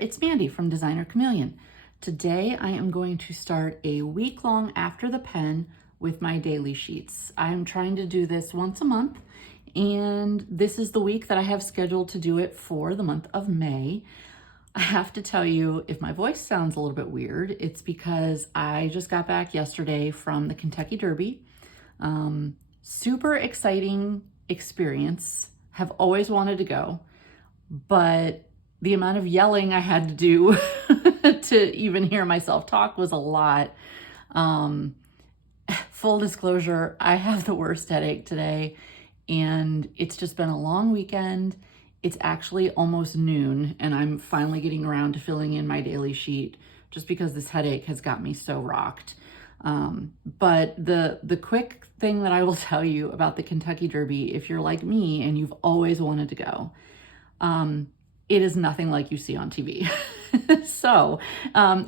it's Mandy from Designer Chameleon. Today I am going to start a week-long After the Pen with my daily sheets. I'm trying to do this once a month, and this is the week that I have scheduled to do it for the month of May. I have to tell you, if my voice sounds a little bit weird, it's because I just got back yesterday from the Kentucky Derby. Super exciting experience. Have always wanted to go, but the amount of yelling I had to do to even hear myself talk was a lot. Full disclosure, I have the worst headache today, and it's just been a long weekend. It's actually almost noon, and I'm finally getting around to filling in my daily sheet just because this headache has got me so rocked. But the quick thing that I will tell you about the Kentucky Derby, if you're like me and you've always wanted to go, it is nothing like you see on TV. So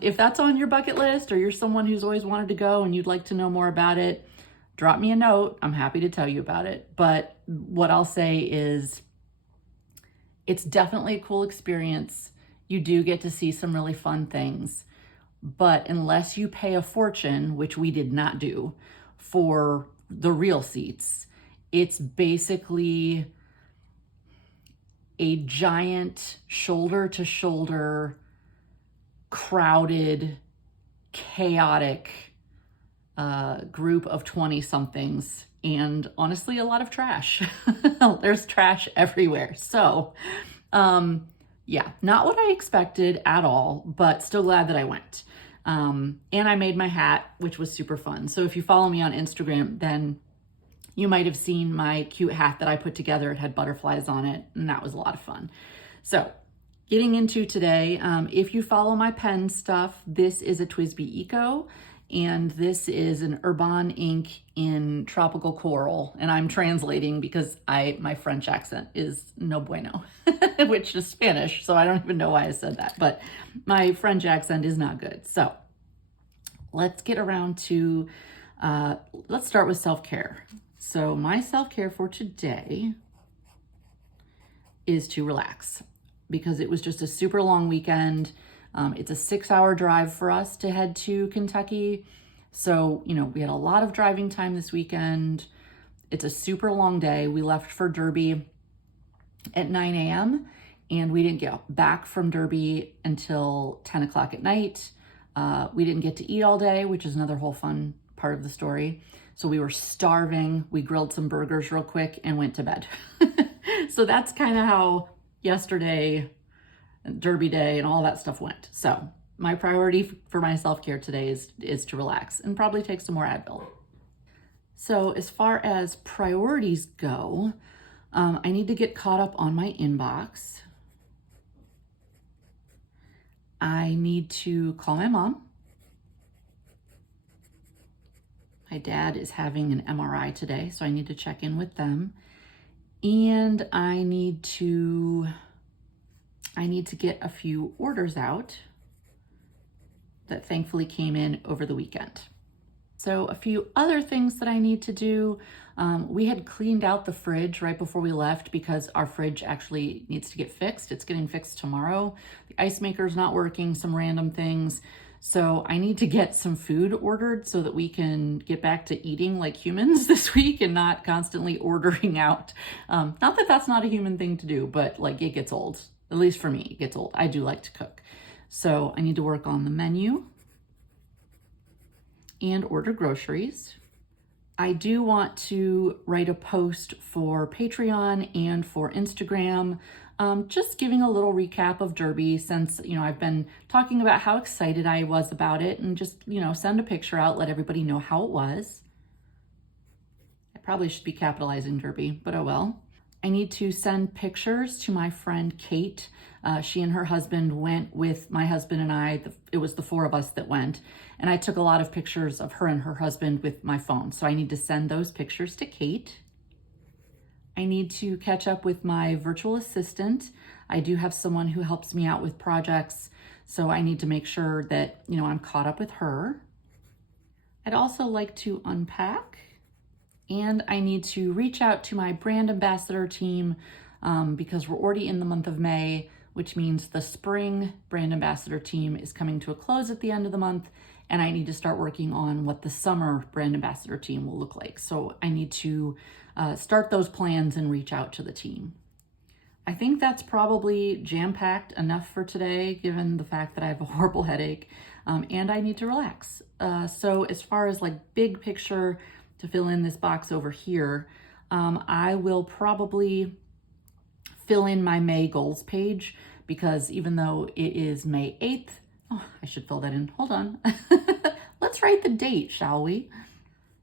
if that's on your bucket list, or you're someone who's always wanted to go and you'd like to know more about it, drop me a note. I'm happy to tell you about it. But what I'll say is it's definitely a cool experience. You do get to see some really fun things, but unless you pay a fortune, which we did not do, for the real seats, it's basically a giant shoulder-to-shoulder, crowded, chaotic group of 20-somethings, and honestly, a lot of trash. There's trash everywhere. So, yeah, not what I expected at all, but still glad that I went. And I made my hat, which was super fun. So if you follow me on Instagram, then you might have seen my cute hat that I put together. It had butterflies on it, and that was a lot of fun. So getting into today, if you follow my pen stuff, this is a TWSBI Eco, and this is an Urban ink in tropical coral. And I'm translating because my French accent is no bueno, which is Spanish, so I don't even know why I said that, but my French accent is not good. So let's get around to, let's start with self-care. So my self-care for today is to relax, because it was just a super long weekend. It's a 6-hour drive for us to head to Kentucky. So, we had a lot of driving time this weekend. It's a super long day. We left for Derby at 9 a.m. and we didn't get back from Derby until 10 o'clock at night. We didn't get to eat all day, which is another whole fun part of the story. So we were starving. We grilled some burgers real quick and went to bed. So that's kind of how yesterday, Derby day, and all that stuff went. So my priority for my self-care today is to relax and probably take some more Advil. So as far as priorities go, I need to get caught up on my inbox. I need to call my mom. My dad is having an MRI today, so I need to check in with them. And I need to get a few orders out that thankfully came in over the weekend. So a few other things that I need to do. We had cleaned out the fridge right before we left because our fridge actually needs to get fixed. It's getting fixed tomorrow. The ice maker's not working, some random things. So I need to get some food ordered so that we can get back to eating like humans this week and not constantly ordering out. Not that that's not a human thing to do, but like it gets old. At least for me, it gets old. I do like to cook. So I need to work on the menu and order groceries. I do want to write a post for Patreon and for Instagram, just giving a little recap of Derby, since, I've been talking about how excited I was about it, and just, send a picture out, let everybody know how it was. I probably should be capitalizing Derby, but oh well. I need to send pictures to my friend Kate. She and her husband went with my husband and I. It was the 4 of us that went. And I took a lot of pictures of her and her husband with my phone. So I need to send those pictures to Kate. I need to catch up with my virtual assistant. I do have someone who helps me out with projects. So I need to make sure that, I'm caught up with her. I'd also like to unpack. And I need to reach out to my brand ambassador team because we're already in the month of May. which means the spring brand ambassador team is coming to a close at the end of the month, and I need to start working on what the summer brand ambassador team will look like. So I need to start those plans and reach out to the team. I think that's probably jam-packed enough for today, given the fact that I have a horrible headache and I need to relax. So as far as like big picture to fill in this box over here, I will probably fill in my May goals page, because even though it is May 8th, oh, I should fill that in. Hold on. Let's write the date, shall we?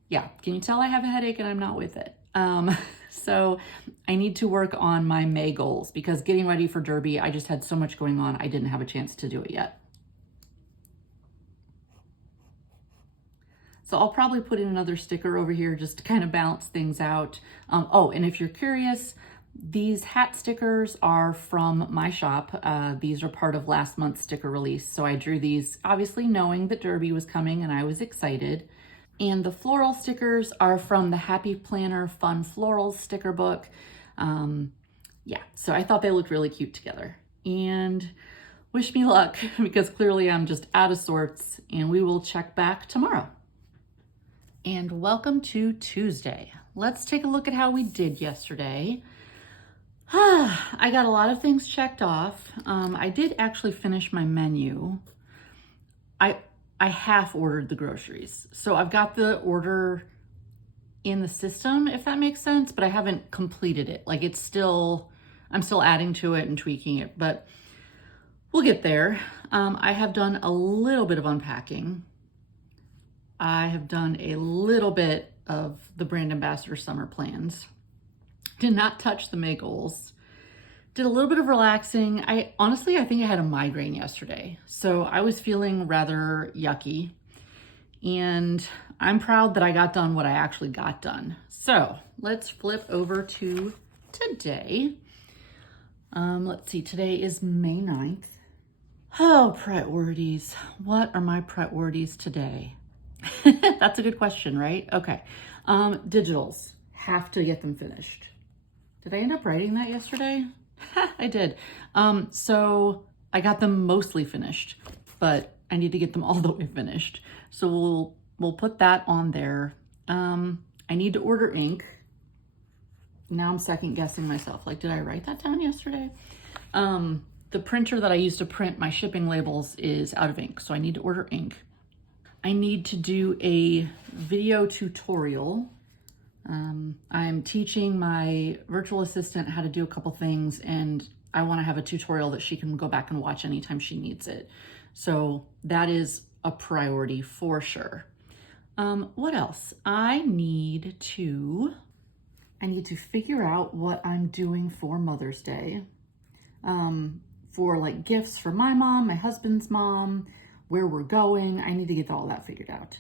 Yeah, can you tell I have a headache and I'm not with it? So I need to work on my May goals, because getting ready for Derby, I just had so much going on, I didn't have a chance to do it yet. So I'll probably put in another sticker over here just to kind of balance things out. Oh, and if you're curious, these hat stickers are from my shop. These are part of last month's sticker release. So I drew these obviously knowing that Derby was coming and I was excited. And the floral stickers are from the Happy Planner Fun Florals sticker book. Yeah, so I thought they looked really cute together. And wish me luck, because clearly I'm just out of sorts, and we will check back tomorrow. And welcome to Tuesday. Let's take a look at how we did yesterday. I got a lot of things checked off. I did actually finish my menu. I half ordered the groceries. So I've got the order in the system, if that makes sense, but I haven't completed it. Like I'm still adding to it and tweaking it, but we'll get there. I have done a little bit of unpacking. I have done a little bit of the brand ambassador summer plans. Did not touch the May goals. Did a little bit of relaxing. Honestly, I think I had a migraine yesterday, so I was feeling rather yucky, and I'm proud that I got done what I actually got done. So let's flip over to today. Let's see, today is May 9th. Oh, priorities. What are my priorities today? That's a good question, right? Okay. Digitals. Have to get them finished. Did I end up writing that yesterday? I did. So I got them mostly finished, but I need to get them all the way finished. So we'll put that on there. I need to order ink. Now I'm second guessing myself. Like, did I write that down yesterday? The printer that I use to print my shipping labels is out of ink, so I need to order ink. I need to do a video tutorial. I'm teaching my virtual assistant how to do a couple things, and I want to have a tutorial that she can go back and watch anytime she needs it. So that is a priority for sure. What else? I need to figure out what I'm doing for Mother's Day. For like gifts for my mom, my husband's mom, where we're going. I need to get all that figured out.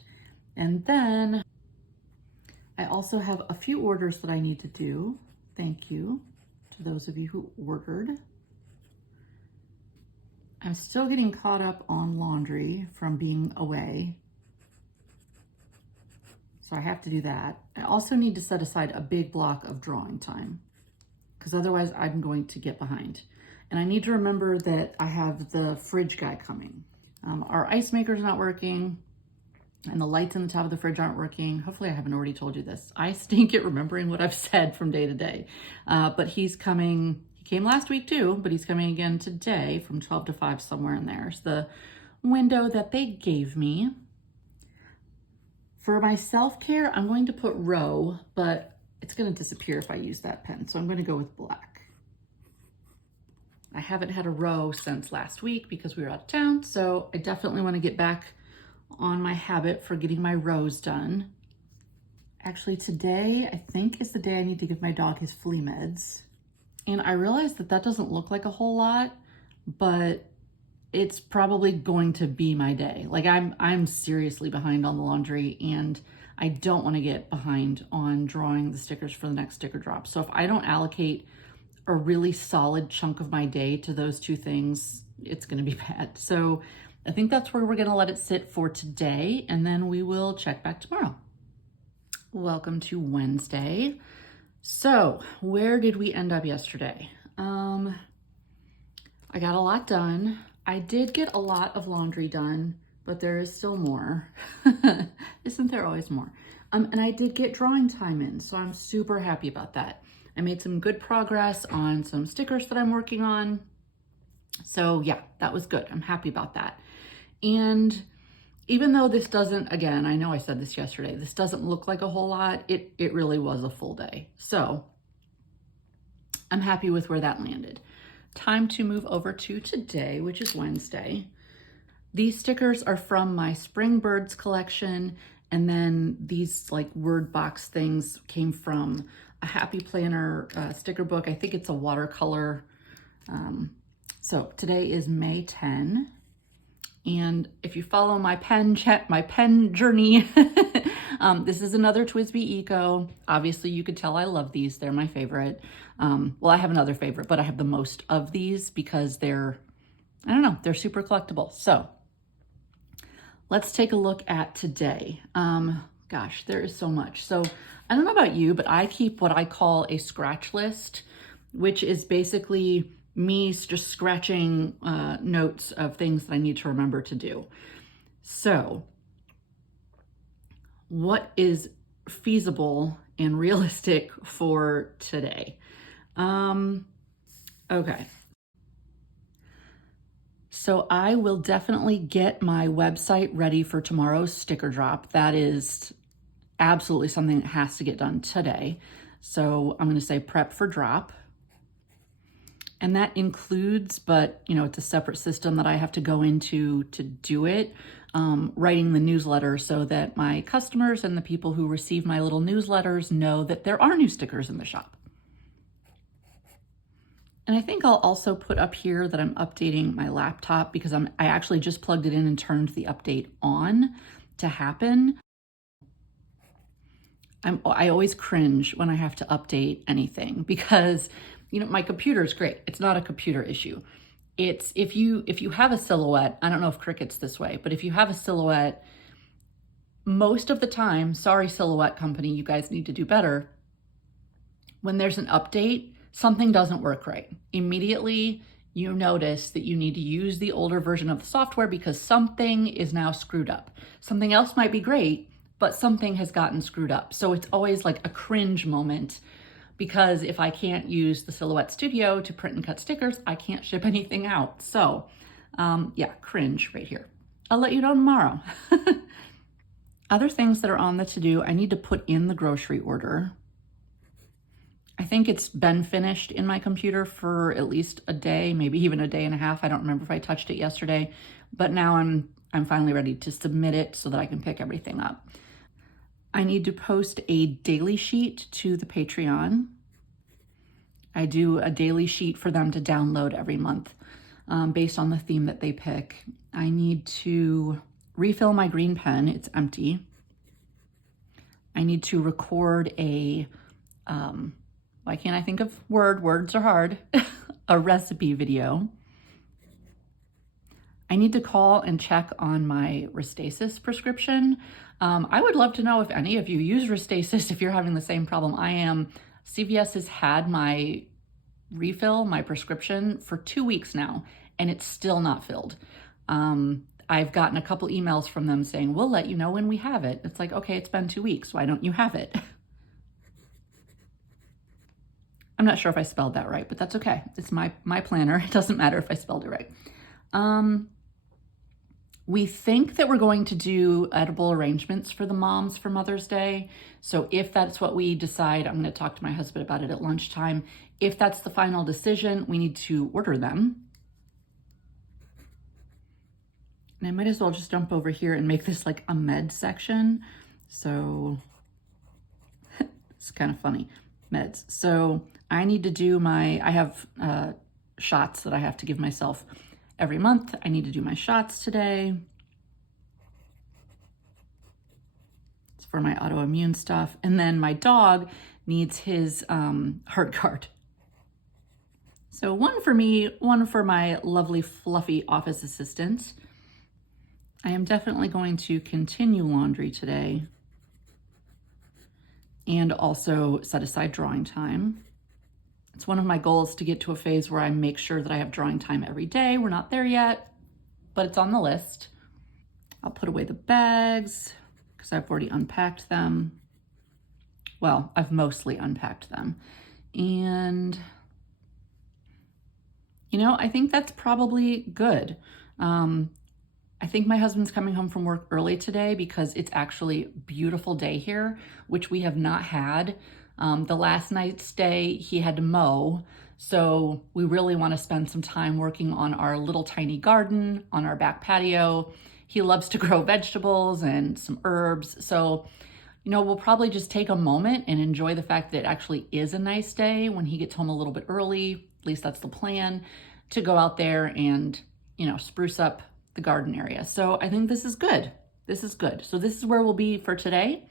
And then I also have a few orders that I need to do. Thank you to those of you who ordered. I'm still getting caught up on laundry from being away, so I have to do that. I also need to set aside a big block of drawing time, because otherwise I'm going to get behind. And I need to remember that I have the fridge guy coming. Our ice maker's not working, and the lights in the top of the fridge aren't working. Hopefully I haven't already told you this. I stink at remembering what I've said from day to day. But he's coming. He came last week too, but he's coming again today from 12 to 5, somewhere in there. It's the window that they gave me. For my self-care, I'm going to put Row, but it's going to disappear if I use that pen. So I'm going to go with black. I haven't had a Row since last week because we were out of town. So I definitely want to get back on my habit for getting my rows done. Actually, today I think is the day I need to give my dog his flea meds. And I realize that that doesn't look like a whole lot, but it's probably going to be my day. Like I'm seriously behind on the laundry, and I don't want to get behind on drawing the stickers for the next sticker drop. So if I don't allocate a really solid chunk of my day to those two things, it's going to be bad. So I think that's where we're going to let it sit for today, and then we will check back tomorrow. Welcome to Wednesday. So where did we end up yesterday? I got a lot done. I did get a lot of laundry done, but there is still more. Isn't there always more? And I did get drawing time in, so I'm super happy about that. I made some good progress on some stickers that I'm working on. So yeah, that was good. I'm happy about that. And even though this doesn't, again, I know I said this yesterday, this doesn't look like a whole lot, it really was a full day. So I'm happy with where that landed. Time to move over to today, which is Wednesday. These stickers are from my Spring Birds collection, and then these like word box things came from a Happy Planner sticker book. I think it's a watercolor. So today is May 10, and if you follow my pen journey, this is another TWSBI Eco. Obviously, you could tell I love these. They're my favorite. Well, I have another favorite, but I have the most of these because they're, I don't know, they're super collectible. So let's take a look at today. Gosh, there is so much. So I don't know about you, but I keep what I call a scratch list, which is basically me just scratching notes of things that I need to remember to do. So what is feasible and realistic for today? Okay. So I will definitely get my website ready for tomorrow's sticker drop. That is absolutely something that has to get done today. So I'm going to say prep for drop. And that includes, but you know, it's a separate system that I have to go into to do it, writing the newsletter so that my customers and the people who receive my little newsletters know that there are new stickers in the shop. And I think I'll also put up here that I'm updating my laptop because I actually just plugged it in and turned the update on to happen. I always cringe when I have to update anything because, you know, my computer is great. It's not a computer issue. It's if you have a silhouette, I don't know if Cricut's this way, but if you have a silhouette, most of the time, sorry Silhouette company, you guys need to do better. When there's an update, something doesn't work right. Immediately, you notice that you need to use the older version of the software because something is now screwed up. Something else might be great, but something has gotten screwed up. So it's always like a cringe moment because if I can't use the Silhouette Studio to print and cut stickers, I can't ship anything out. So yeah, cringe right here. I'll let you know tomorrow. Other things that are on the to-do, I need to put in the grocery order. I think it's been finished in my computer for at least a day, maybe even a day and a half. I don't remember if I touched it yesterday, but now I'm finally ready to submit it so that I can pick everything up. I need to post a daily sheet to the Patreon. I do a daily sheet for them to download every month based on the theme that they pick. I need to refill my green pen. It's empty. I need to record a, why can't I think of words are hard, a recipe video. I need to call and check on my Restasis prescription. I would love to know if any of you use Restasis if you're having the same problem I am. CVS has had my refill, my prescription, for 2 weeks now, and it's still not filled. I've gotten a couple emails from them saying, we'll let you know when we have it. It's like, okay, it's been 2 weeks. Why don't you have it? I'm not sure if I spelled that right, but that's okay. It's my planner. It doesn't matter if I spelled it right. We think that we're going to do edible arrangements for the moms for Mother's Day. So if that's what we decide, I'm going to talk to my husband about it at lunchtime. If that's the final decision, we need to order them. And I might as well just jump over here and make this like a med section. So it's kind of funny, meds. So I need to do I have shots that I have to give myself every month. I need to do my shots today. It's for my autoimmune stuff. And then my dog needs his heart card. So one for me, one for my lovely fluffy office assistant. I am definitely going to continue laundry today and also set aside drawing time. It's one of my goals to get to a phase where I make sure that I have drawing time every day. We're not there yet, but it's on the list. I'll put away the bags because I've already unpacked them. Well, I've mostly unpacked them. And, I think that's probably good. I think my husband's coming home from work early today because it's actually a beautiful day here, which we have not had. The last night's stay, he had to mow. So we really want to spend some time working on our little tiny garden on our back patio. He loves to grow vegetables and some herbs. So, we'll probably just take a moment and enjoy the fact that it actually is a nice day when he gets home a little bit early. At least that's the plan, to go out there and, spruce up the garden area. So I think this is good. This is good. So this is where we'll be for today.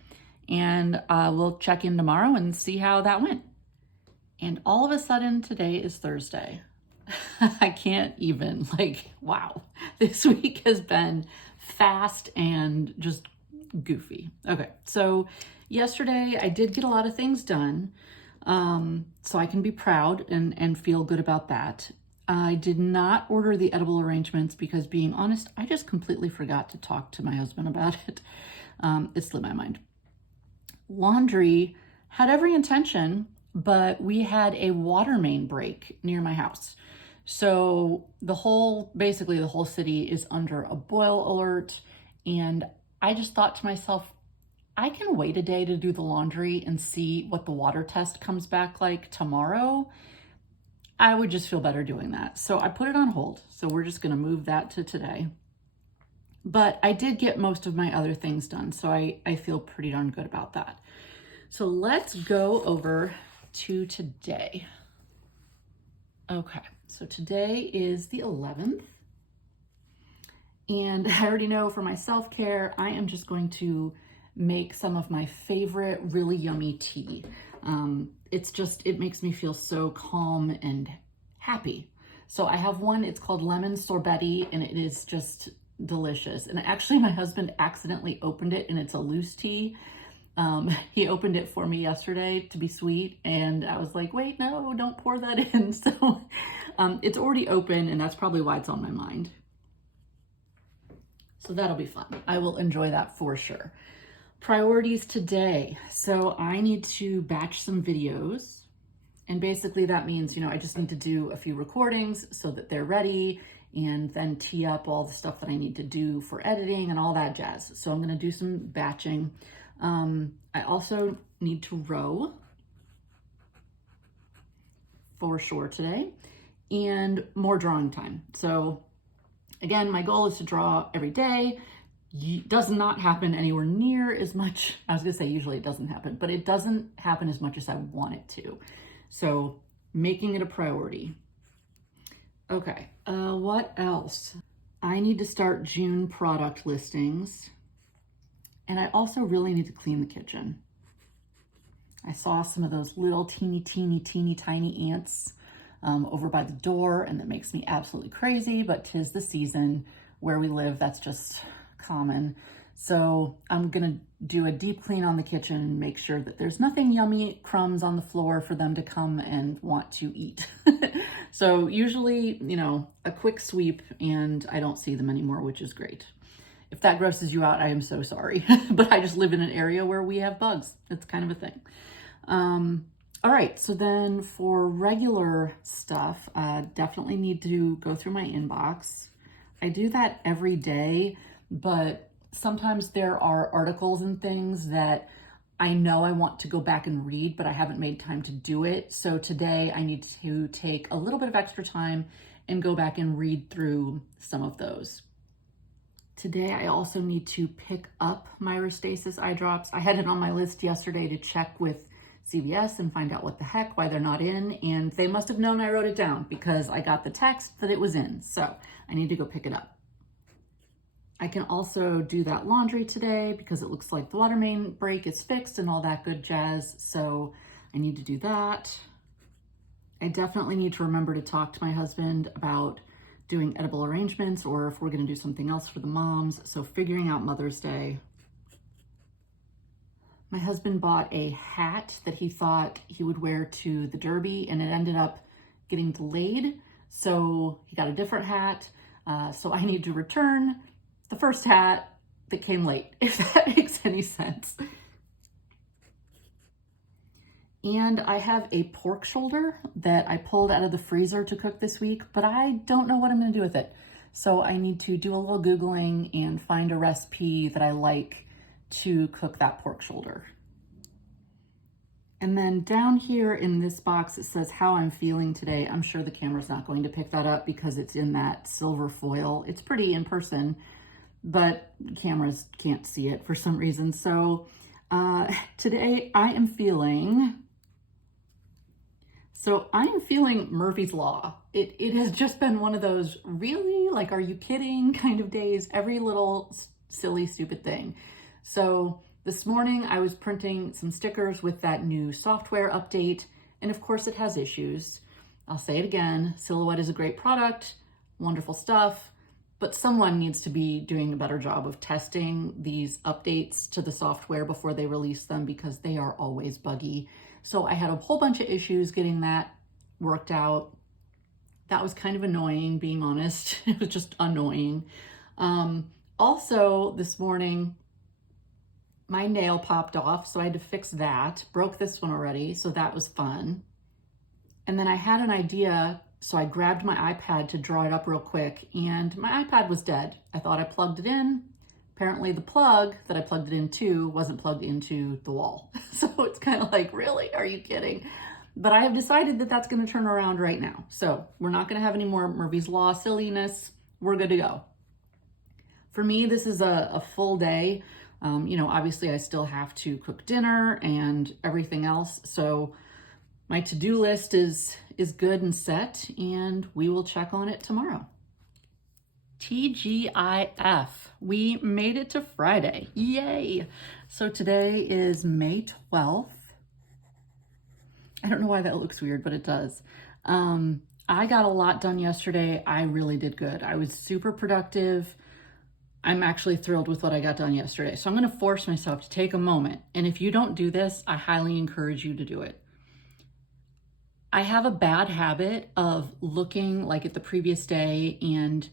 And we'll check in tomorrow and see how that went. And all of a sudden today is Thursday. I can't even, wow. This week has been fast and just goofy. Okay, so yesterday I did get a lot of things done. So I can be proud and feel good about that. I did not order the edible arrangements because, being honest, I just completely forgot to talk to my husband about it. It slipped my mind. Laundry had every intention, but we had a water main break near my house. So basically the whole city is under a boil alert. And I just thought to myself, I can wait a day to do the laundry and see what the water test comes back like tomorrow. I would just feel better doing that. So I put it on hold. So we're just going to move that to today. But I did get most of my other things done. So I feel pretty darn good about that. So let's go over to today. Okay, so today is the 11th. And I already know for my self-care, I am just going to make some of my favorite really yummy tea. It makes me feel so calm and happy. So I have one, it's called lemon sorbetti, and it is just delicious. And actually my husband accidentally opened it, and it's a loose tea. He opened it for me yesterday to be sweet, and I was like, wait, no, don't pour that in. So it's already open, and that's probably why it's on my mind. So that'll be fun. I will enjoy that for sure. Priorities today. So I need to batch some videos. And basically that means, I just need to do a few recordings so that they're ready, and then tee up all the stuff that I need to do for editing and all that jazz. So I'm going to do some batching. I also need to row for sure today, and more drawing time. So again, my goal is to draw every day. Does not happen anywhere near as much. I was gonna say usually it doesn't happen, but it doesn't happen as much as I want it to. So making it a priority. Okay, what else? I need to start June product listings. And I also really need to clean the kitchen. I saw some of those little teeny tiny ants over by the door, and that makes me absolutely crazy, but 'tis the season. Where we live, that's just common. So I'm gonna do a deep clean on the kitchen and make sure that there's nothing yummy crumbs on the floor for them to come and want to eat. So usually, a quick sweep and I don't see them anymore, which is great. If that grosses you out, I am so sorry. But I just live in an area where we have bugs. It's kind of a thing. All right, so then for regular stuff, definitely need to go through my inbox. I do that every day, but sometimes there are articles and things that I know I want to go back and read, but I haven't made time to do it. So today I need to take a little bit of extra time and go back and read through some of those. Today, I also need to pick up my Restasis eye drops. I had it on my list yesterday to check with CVS and find out what the heck, why they're not in. And they must have known I wrote it down because I got the text that it was in. So I need to go pick it up. I can also do that laundry today because it looks like the water main break is fixed and all that good jazz. So I need to do that. I definitely need to remember to talk to my husband about doing edible arrangements, or if we're going to do something else for the moms. So figuring out Mother's Day. My husband bought a hat that he thought he would wear to the Derby, and it ended up getting delayed. So he got a different hat. So I need to return the first hat that came late, if that makes any sense. And I have a pork shoulder that I pulled out of the freezer to cook this week, but I don't know what I'm gonna do with it. So I need to do a little Googling and find a recipe that I like to cook that pork shoulder. And then down here in this box, it says how I'm feeling today. I'm sure the camera's not going to pick that up because it's in that silver foil. It's pretty in person, but cameras can't see it for some reason. So today I am feeling Murphy's Law. It has just been one of those really, like, are you kidding kind of days, every little silly, stupid thing. So this morning I was printing some stickers with that new software update, and of course it has issues. I'll say it again, Silhouette is a great product, wonderful stuff, but someone needs to be doing a better job of testing these updates to the software before they release them, because they are always buggy. So I had a whole bunch of issues getting that worked out. That was kind of annoying, being honest. It was just annoying. Also, this morning, my nail popped off, so I had to fix that. Broke this one already, so that was fun. And then I had an idea, so I grabbed my iPad to draw it up real quick, and my iPad was dead. I thought I plugged it in. Apparently the plug that I plugged it into wasn't plugged into the wall. So it's kind of like, really? Are you kidding? But I have decided that that's going to turn around right now. So we're not going to have any more Murphy's Law silliness. We're good to go. For me, this is a full day. Obviously I still have to cook dinner and everything else. So my to-do list is good and set, and we will check on it tomorrow. TGIF, we made it to Friday. Yay. So today is May 12th. I don't know why that looks weird, but it does. I got a lot done yesterday. I really did good. I was super productive. I'm actually thrilled with what I got done yesterday. So I'm going to force myself to take a moment. And if you don't do this, I highly encourage you to do it. I have a bad habit of looking like at the previous day and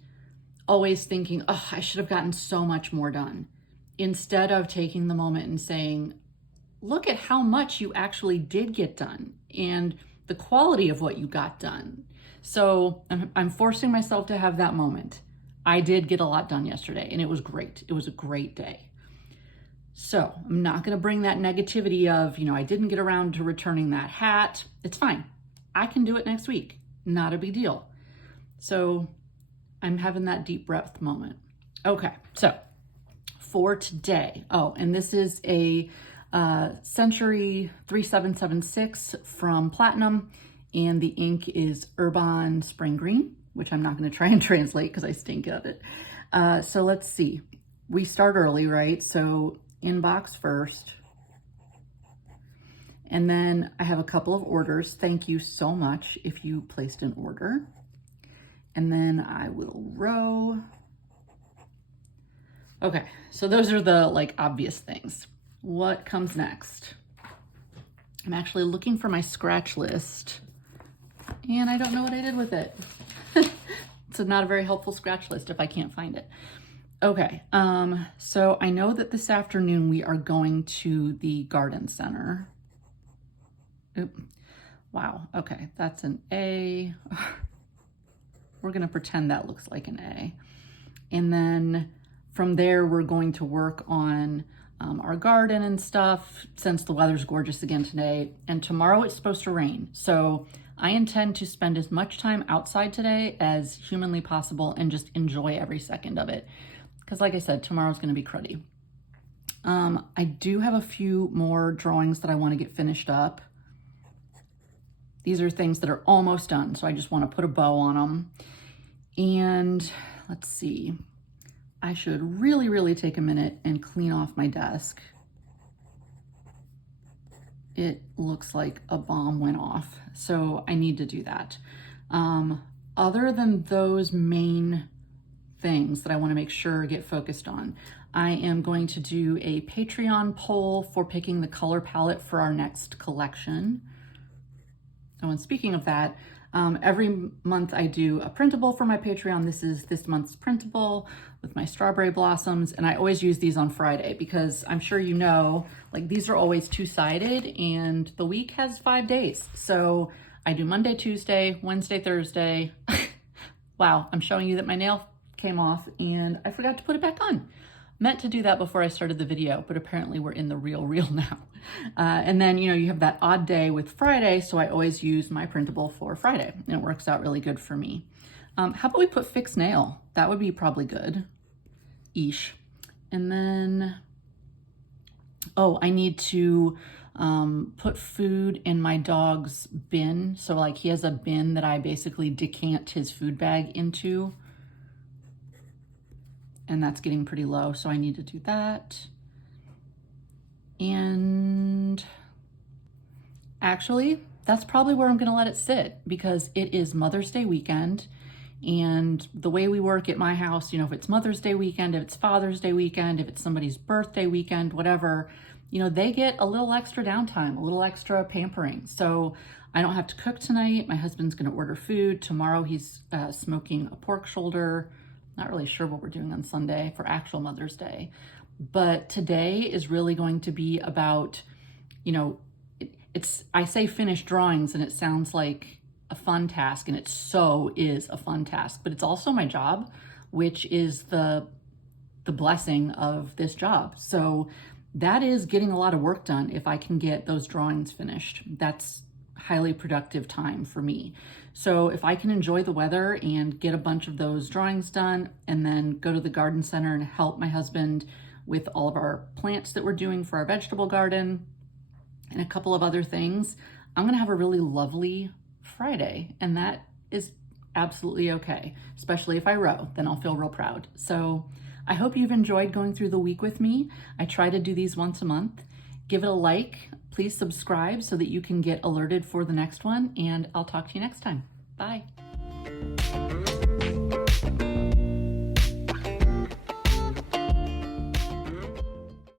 always thinking, oh, I should have gotten so much more done, instead of taking the moment and saying, look at how much you actually did get done and the quality of what you got done. So I'm forcing myself to have that moment. I did get a lot done yesterday, and it was great. It was a great day. So I'm not going to bring that negativity of, I didn't get around to returning that hat. It's fine. I can do it next week. Not a big deal. So I'm having that deep breath moment. Okay, so for today, and this is a Century 3776 from Platinum, and the ink is Urban Spring Green, which I'm not going to try and translate because I stink at it. So let's see. We start early, right? So inbox first. And then I have a couple of orders. Thank you so much if you placed an order. And then I will row. Okay, so those are the obvious things. What comes next? I'm actually looking for my scratch list, and I don't know what I did with it. It's not a very helpful scratch list if I can't find it. Okay, so I know that this afternoon we are going to the garden center. Oop. Wow, okay, that's an A. We're gonna pretend that looks like an A. And then from there, we're going to work on our garden and stuff, since the weather's gorgeous again today. And tomorrow it's supposed to rain. So I intend to spend as much time outside today as humanly possible and just enjoy every second of it. Because like I said, tomorrow's gonna be cruddy. I do have a few more drawings that I wanna get finished up. These are things that are almost done, so I just wanna put a bow on them. And let's see, I should really, really take a minute and clean off my desk. It looks like a bomb went off, so I need to do that. Other than those main things that I want to make sure get focused on. I am going to do a Patreon poll for picking the color palette for our next collection. Oh, and speaking of that, every month I do a printable for my Patreon. This is this month's printable with my strawberry blossoms, and I always use these on Friday because I'm sure you know, like these are always two-sided and the week has 5 days. So I do Monday, Tuesday, Wednesday, Thursday. Wow, I'm showing you that my nail came off and I forgot to put it back on. Meant to do that before I started the video, but apparently we're in the real now. And then, you know, you have that odd day with Friday, so I always use my printable for Friday, and it works out really good for me. How about we put fixed nail? That would be probably good. Eesh. And then, oh, I need to put food in my dog's bin. So like he has a bin that I basically decant his food bag into. And that's getting pretty low, so I need to do that. And actually, that's probably where I'm gonna let it sit because it is Mother's Day weekend. And the way we work at my house, you know, if it's Mother's Day weekend, if it's Father's Day weekend, if it's somebody's birthday weekend, whatever, you know, they get a little extra downtime, a little extra pampering. So I don't have to cook tonight. My husband's gonna order food. Tomorrow he's smoking a pork shoulder. Not really sure what we're doing on Sunday for actual Mother's Day, but today is really going to be about, you know, I say finished drawings and it sounds like a fun task, and it so is a fun task, but it's also my job, which is the blessing of this job. So that is getting a lot of work done. If I can get those drawings finished, that's highly productive time for me. So if I can enjoy the weather and get a bunch of those drawings done and then go to the garden center and help my husband with all of our plants that we're doing for our vegetable garden and a couple of other things, I'm gonna have a really lovely Friday, and that is absolutely okay, especially if I row, then I'll feel real proud. So I hope you've enjoyed going through the week with me. I try to do these once a month. Give it a like. Please subscribe so that you can get alerted for the next one, and I'll talk to you next time. Bye.